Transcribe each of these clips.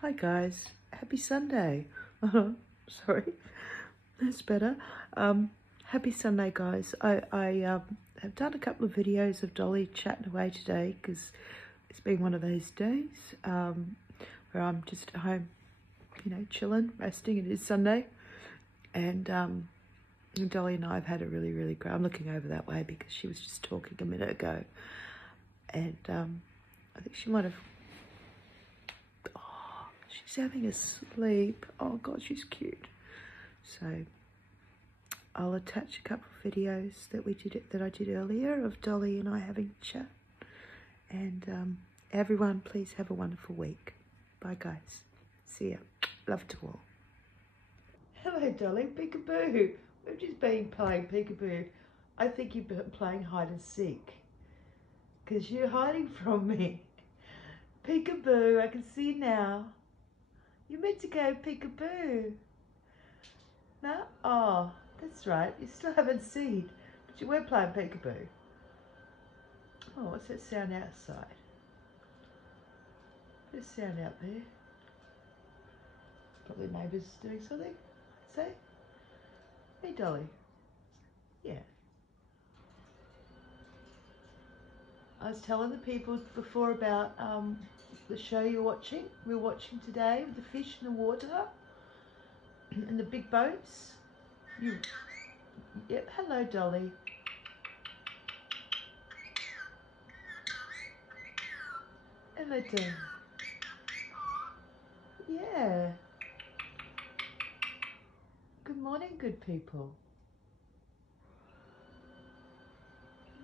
Hi guys, happy Sunday. Sorry, that's better. Happy Sunday guys. I have done a couple of videos of Dolly chatting away today because it's been one of those days where I'm just at home, you know, chilling, resting. It is Sunday, and Dolly and I have had a really great. I'm looking over that way because she was just talking a minute ago, and I think she might have. She's having a sleep. Oh God, she's cute. So I'll attach a couple of videos that I did earlier of Dolly and I having a chat. And everyone, please have a wonderful week. Bye guys. See ya. Love to all. Hello Dolly, peekaboo. We've just been playing peekaboo. I think you've been playing hide and seek because you're hiding from me. Peekaboo, I can see you now. You meant to go peekaboo. No? Oh, that's right. You still haven't seen. But you were playing peekaboo. Oh, what's that sound outside? There's sound out there. Probably neighbours doing something. Say? Hey, Dolly. Yeah. I was telling the people before about the show you're watching. We're watching today with the fish in the water and the big boats. Yep. Hello, Dolly. Hello, Dolly. Yeah. Good morning, good people.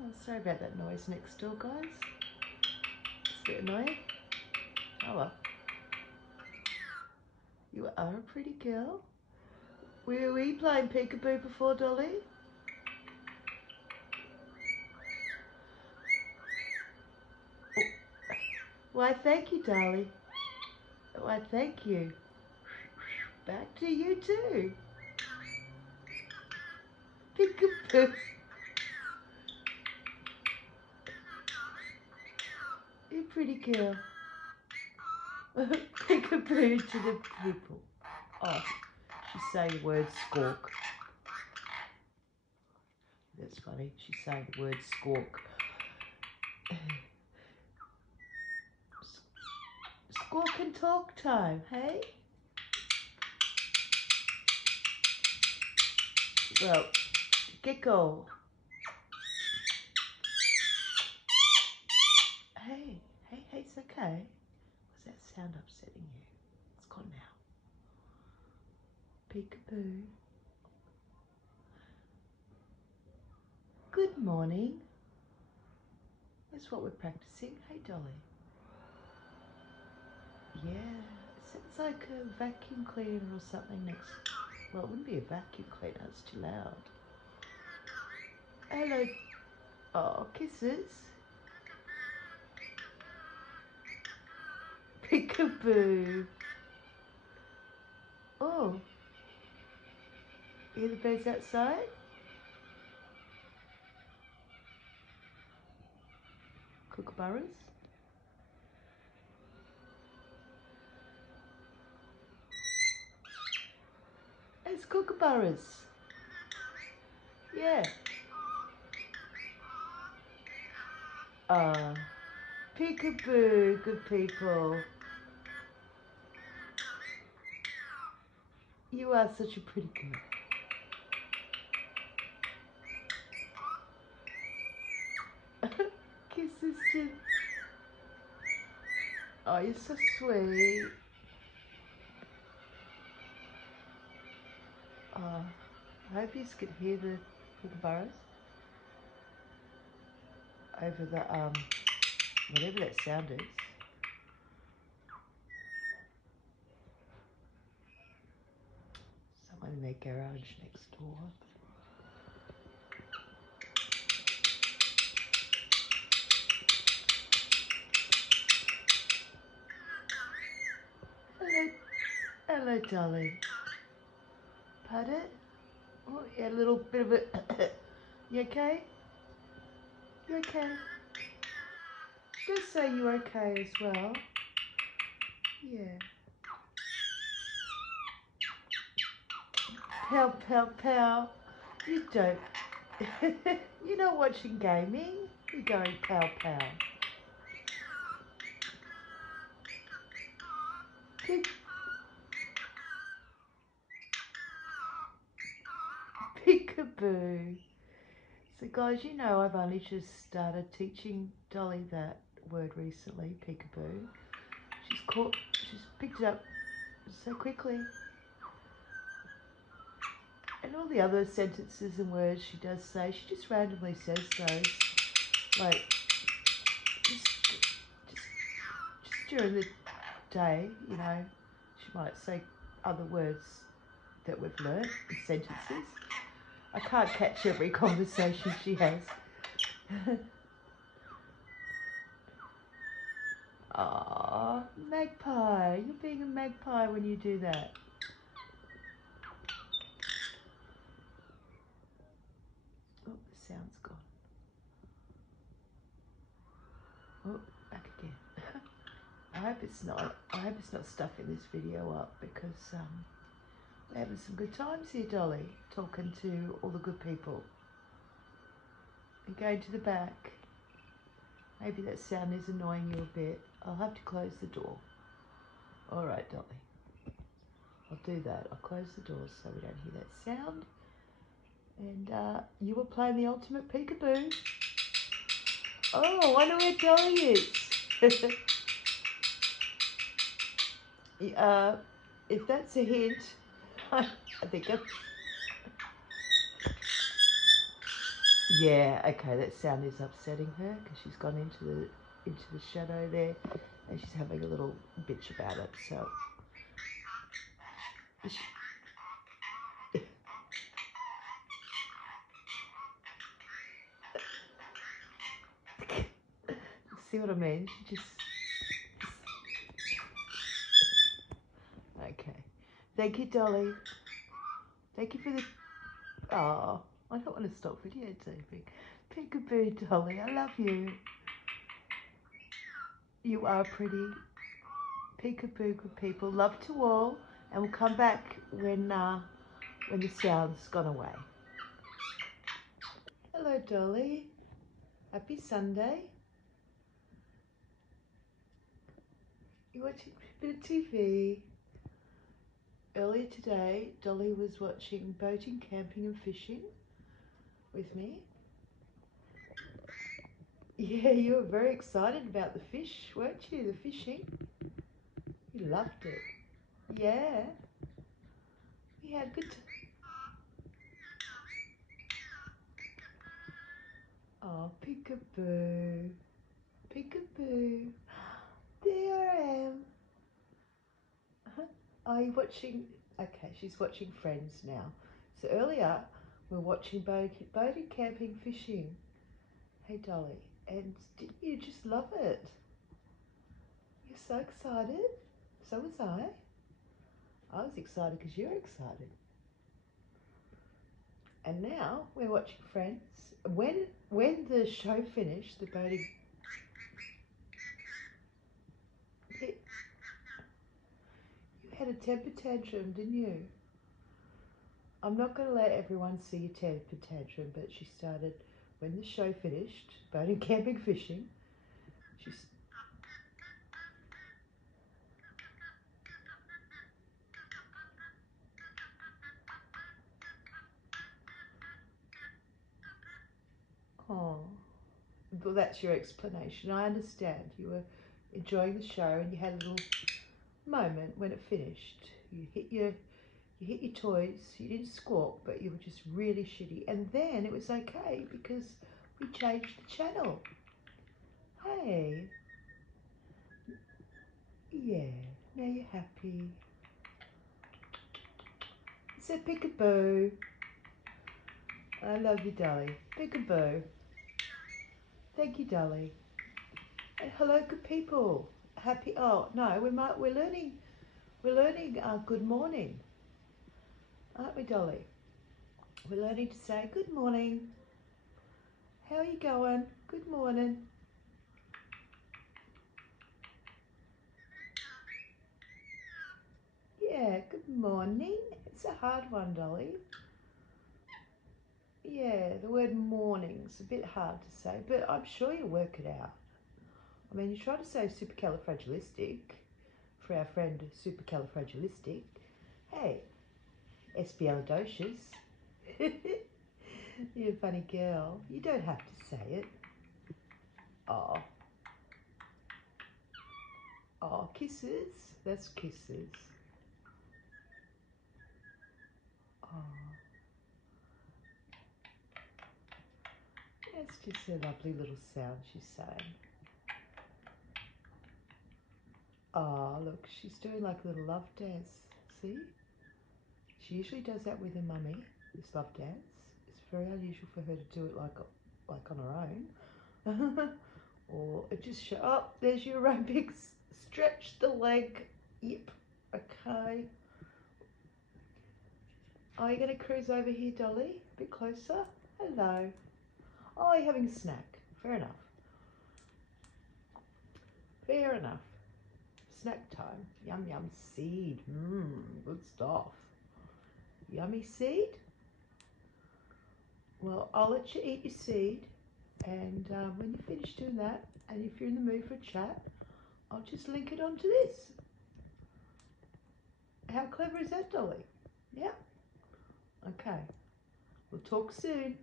Oh, sorry about that noise next door, guys. It's a bit annoying. Oh well. You are a pretty girl. Were we playing peekaboo before, Dolly? Oh. Why, thank you, Dolly. Why, thank you. Back to you too. Peekaboo. You're a pretty girl. Peekaboo to the people. Oh, she's saying the word squawk. That's funny. She's saying the word squawk. Squawk and talk time, hey? Well, gecko. Hey, it's okay. Was that sound upsetting you? It's gone now. Peekaboo. Good morning. That's what we're practicing. Hey, Dolly. Yeah, it sounds like a vacuum cleaner or something next. Well, it wouldn't be a vacuum cleaner. It's too loud. Hello. Oh, kisses. Peekaboo. Oh. You hear the birds outside? Kookaburras? It's kookaburras. Yeah. Peekaboo, good people. You are such a pretty girl. Kisses, Jim. Oh, you're so sweet. I hope you could hear the kookaburras over the whatever that sound is. Someone in their garage next door. Hello, Dolly. Pardon? Oh, yeah, a little bit of a... You okay? You okay? Just say you're okay as well. Yeah. Pow, pow, pow. You don't. You're not watching gaming. You're going pow, pow. Peekaboo. So guys, you know I've only just started teaching Dolly that word recently, peekaboo. She's picked it up so quickly. And all the other sentences and words she does say, she just randomly says those. Like, just during the day, you know, she might say other words that we've learnt, sentences. I can't catch every conversation she has. Aww, magpie. You're being a magpie when you do that. Oh, the sound's gone. Oh, back again. I hope it's not stuffing this video up because we're having some good times here, Dolly, talking to all the good people. You're going to the back. Maybe that sound is annoying you a bit. I'll have to close the door. All right, Dolly. I'll do that. I'll close the door so we don't hear that sound. And you were playing the ultimate peekaboo. Oh, I wonder where Dolly is. If that's a hint, I think yeah, okay, that sound is upsetting her because she's gone into the shadow there and she's having a little bitch about it, so see what I mean? She just okay. Thank you, Dolly. Thank you for the oh, I don't want to stop videotaping. Peekaboo, Dolly, I love you. You are pretty. Peekaboo, good people. Love to all, and we'll come back when the sound's gone away. Hello, Dolly. Happy Sunday. You watching a bit of TV? Earlier today, Dolly was watching boating, camping and fishing with me. Yeah, you were very excited about the fish, weren't you? The fishing. You loved it. Yeah. We had a good time. Oh, peekaboo. Peekaboo. There I am. Are you watching? Okay, she's watching Friends now. So earlier, we were watching boating, camping, fishing. Hey, Dolly. And didn't you just love it? You're so excited. So was I. I was excited because you're excited. And now we're watching Friends. When the show finished, the boating... You had a temper tantrum, didn't you? I'm not going to let everyone see your temper tantrum, but she started, when the show finished, boating, camping, fishing, she's... Oh, well, that's your explanation. I understand. You were enjoying the show and you had a little moment when it finished. You hit your toys. You didn't squawk, but you were just really shitty. And then it was okay because we changed the channel. Hey. Yeah. Now you're happy. So peekaboo. I love you, Dolly. Peekaboo. Thank you, Dolly. And hello, good people. Happy. Oh no, we're learning. We're learning. Good morning, aren't we, Dolly? We're learning to say good morning. How are you going? Good morning. Yeah, good morning. It's a hard one, Dolly. Yeah, the word morning's a bit hard to say, but I'm sure you'll work it out. I mean, you try to say supercalifragilistic for our friend supercalifragilistic. Hey, espialidocious. You're a funny girl. You don't have to say it. Oh. Oh, kisses. That's kisses. Oh. It's just a lovely little sound she's saying. Oh, look, she's doing like a little love dance. See? She usually does that with her mummy, this love dance. It's very unusual for her to do it like on her own. Or it just show, oh, there's your aerobics. Stretch the leg. Yep. Okay. Are you going to cruise over here, Dolly? A bit closer? Hello. Oh, you're having a snack. Fair enough. Fair enough. Snack time. Yum yum seed. Good stuff. Yummy seed. Well, I'll let you eat your seed, and when you finish doing that, and if you're in the mood for a chat, I'll just link it onto this. How clever is that, Dolly? Yeah? Okay. We'll talk soon.